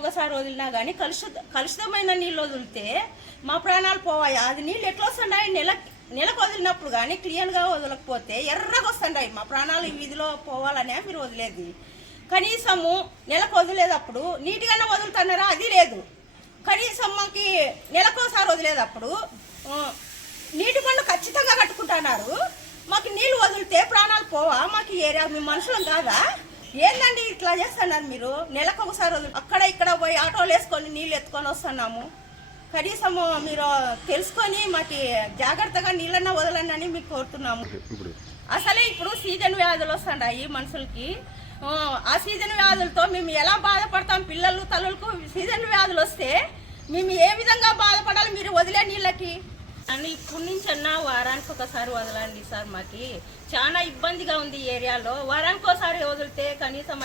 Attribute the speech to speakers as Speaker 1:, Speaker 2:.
Speaker 1: ఒకసారి వదిలినా కానీ కలుషిత కలుషితమైన నీళ్ళు వదిలితే మా ప్రాణాలు పోవాయి. అది నీళ్ళు ఎట్లా వస్తున్నాయి నెల నెలకు వదిలినప్పుడు కానీ క్లియర్గా వదలకపోతే ఎర్రగా వస్తున్నాయి మా ప్రాణాలు ఈ వీధిలో పోవాలనే మీరు వదిలేది. కనీసము నెలకు వదిలేటప్పుడు నీటిగానే వదులుతున్నారా? అది లేదు. కనీసం మాకి నెలకోసారి వదిలేటప్పుడు నీటి పన్ను ఖచ్చితంగా కట్టుకుంటున్నారు. మాకు నీళ్ళు వదిలితే ప్రాణాలు పోవా? మాకు ఏరియా మీ మనుషులం కాదా? ఏందండి ఇట్లా చేస్తున్నారు మీరు? నెలకు ఒకసారి అక్కడ ఇక్కడ పోయి ఆటోలు వేసుకొని నీళ్ళు ఎత్తుకొని వస్తున్నాము. కనీసము మీరు తెలుసుకొని మాకు జాగ్రత్తగా నీళ్ళన్నా వదలండి అని మీకు కోరుతున్నాము. అసలే ఇప్పుడు సీజన్ వ్యాధులు వస్తున్నాయి మనుషులకి. ఆ, ఆ సీజన్ వ్యాధులతో మేము ఎలా బాధపడతాం పిల్లలు తల్లులకు? సీజన్ వ్యాధులు వస్తే మేము ఏ విధంగా బాధపడాలి మీరు వదిలే నీళ్ళకి? అని ఇప్పటి నుంచి అన్నా వారానికి ఒకసారి వదలండి సార్ మాకి. చాలా ఇబ్బందిగా ఉంది ఏరియాలో. వారానికి ఒకసారి వదిలితే కనీసం